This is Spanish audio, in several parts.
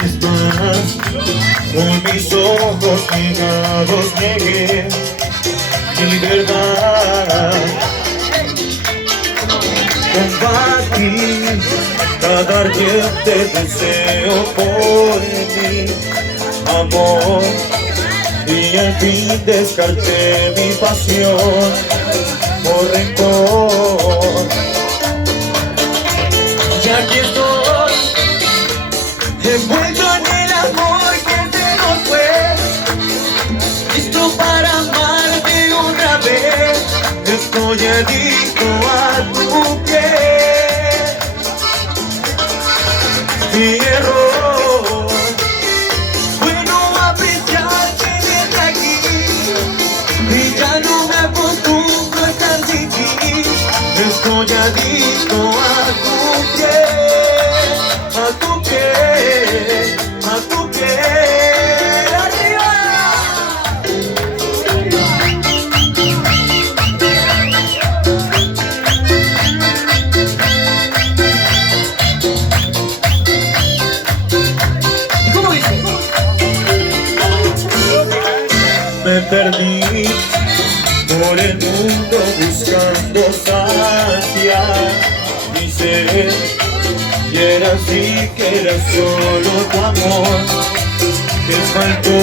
Es más, con mis ojos negados negué mi libertad. Compartir cada ardiente deseo por mi amor, y al fin descarté mi pasión por rencor. Y aquí estoy, envuelto en el amor que se nos fue, listo para amarte otra vez. Estoy adicto a tu piel. Mi error fue no apreciar tenerte aquí, y ya no me acostumbro a estar sin ti. Estoy adicto a tu piel, a tu piel, a tu piel. ¡Arriba! ¿Cómo dice? Me perdí por el mundo buscando sacia mi ser, y era así que era solo tu amor que faltó.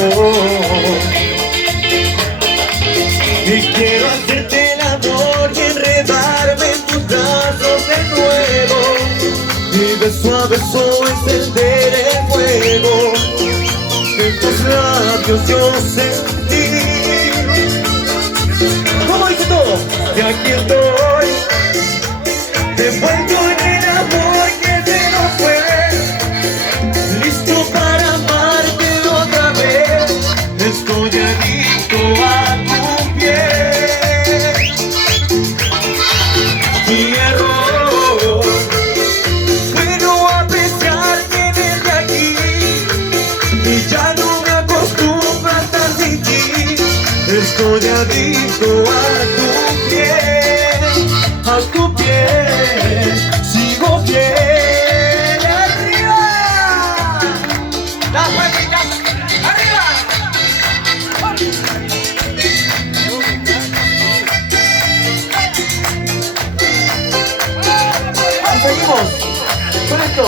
Y quiero hacerte el amor y enredarme en tus brazos de nuevo, y beso a beso encender el fuego que en tus labios yo sentí. ¿Cómo dice todo? Y aquí estoy, envuelto en el amor que se nos fue, listo para amarte otra vez. Estoy adicto a tu piel. Mi error fue no apreciar tenerte aquí, y ya no me acostumbro a estar sin ti. Estoy adicto a tu piel, a tu piel, sigo fiel. ¡Arriba! ¡Las palmitas! ¡Arriba! Seguimos con esto.